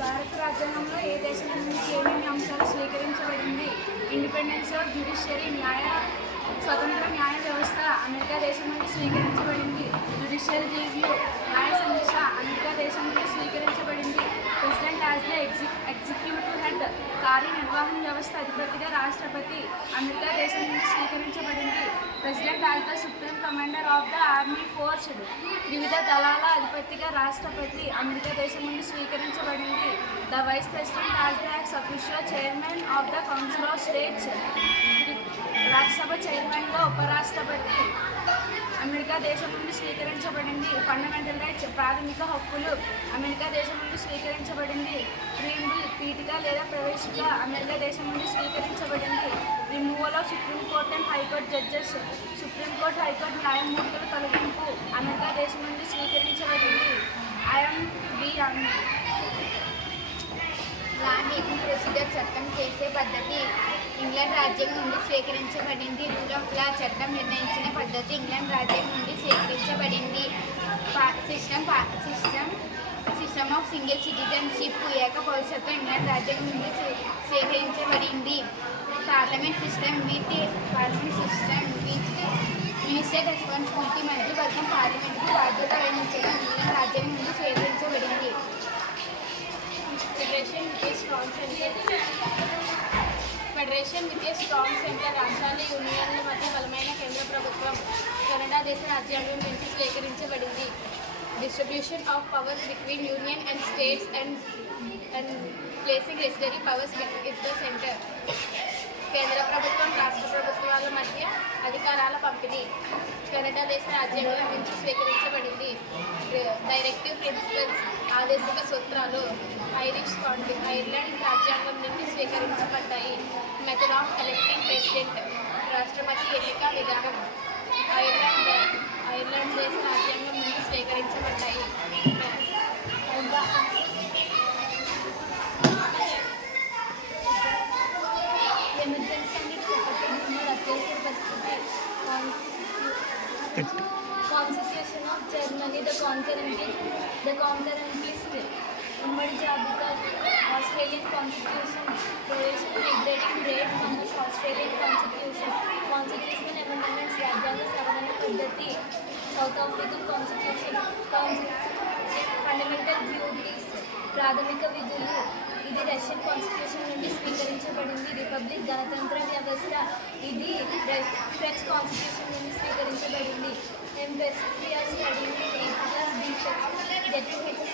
భారత రాజ్యాంగంలో ఏ దేశం నుంచి ఏమేమి అంశాలు స్వీకరించబడింది? ఇండిపెండెన్స్ ఆఫ్ జ్యుడిషియరీ, స్వతంత్ర న్యాయ వ్యవస్థ అమెరికా దేశం నుండి స్వీకరించబడింది. జ్యుడిషియల్ రివ్యూ, న్యాయ సమీక్ష అమెరికా దేశం నుండి స్వీకరించబడింది. President as the executive head, కార్యనిర్వహణ వ్యవస్థ అధిపతిగా రాష్ట్రపతి అమెరికా దేశం నుండి స్వీకరించబడింది. President as the supreme commander of the army force, త్రివిధ దళాల అధిపతిగా రాష్ట్రపతి అమెరికా దేశం నుండి స్వీకరించబడింది. The vice president as the ex official chairman of the council of states, Rajya Sabha చైర్మన్గా ఉపరాష్ట్రపతి అమెరికా దేశం నుండి స్వీకరించబడింది. ఫండమెంటల్ రైట్స్, ప్రాథమిక హక్కులు అమెరికా దేశం నుండి స్వీకరించబడింది. ప్రీంబుల్, పీఠిక లేదా ప్రవేశిక అమెరికా దేశం నుండి స్వీకరించబడింది. Removal of supreme court and high court judges, supreme court high court న్యాయమూర్తుల తొలగింపు అమెరికా దేశం నుండి స్వీకరించబడింది. లా మేకింగ్ ప్రొసీజర్ చట్టం చేసే పద్ధతి ఇంగ్లాండ్ రాజ్యాంగం నుండి స్వీకరించబడింది. రూల్ ఆఫ్ లా చట్టం నిర్ణయించిన పద్ధతి ఇంగ్లాండ్ రాజ్యాంగం నుండి స్వీకరించబడింది. సిస్టమ్ ఆఫ్ సింగిల్ సిటిజన్షిప్, ఏక పౌరసత్వం ఇంగ్లాండ్ రాజ్యాంగం నుండి స్వీకరించబడింది. Parliament system with minister responsibility, మధ్య వర్గం పార్లమెంట్కు బాధ్యత వహించడం ఇంగ్లాండ్ రాజ్యాంగం నుండి స్వీకరించబడింది. Federation with a strong centre, రాష్ట్రాల యూనియన్ల మధ్య బలమైన కేంద్ర ప్రభుత్వం కెనడా దేశ రాజ్యాంగం నుంచి స్వీకరించబడింది. Distribution of powers between union and states and placing residuary powers with the centre. కేంద్ర ప్రభుత్వం రాష్ట్ర ప్రభుత్వాల మధ్య అధికారాల పంపిణీ కెనడా దేశ రాజ్యాంగం నుంచి స్వీకరించబడింది. డైరెక్టివ్ ప్రిన్సిపల్స్, ఆదేశిక సూత్రాలు ఐర్లాండ్ రాజ్యాంగం నుండి స్వీకరించబడ్డాయి. మెథడ్ ఆఫ్ ఎలక్టింగ్ ప్రెసిడెంట్, రాష్ట్రపతి ఎన్నిక విధానం ఐర్లాండ్ దేశ రాజ్యాంగం నుండి స్వీకరించబడ్డాయి. Constitution of Germany, the concurrent ఉమ్మడి జాబితా. Australian constitution, provision regarding great commerce. Australian constitution amendments, రాజ్యాంగ సవరణ పద్ధతి. South African constitution, fundamental duties, ప్రాథమిక విధులు. ఇది రష్యన్ కాన్స్టిట్యూషన్ నుండి స్వీకరించబడింది. రిపబ్లిక్, గణతంత్ర వ్యవస్థ. ఇది ఫ్రెంచ్ కాన్స్టిట్యూషన్ నుండి స్వీకరించబడింది. Embassy of study, 8+B section.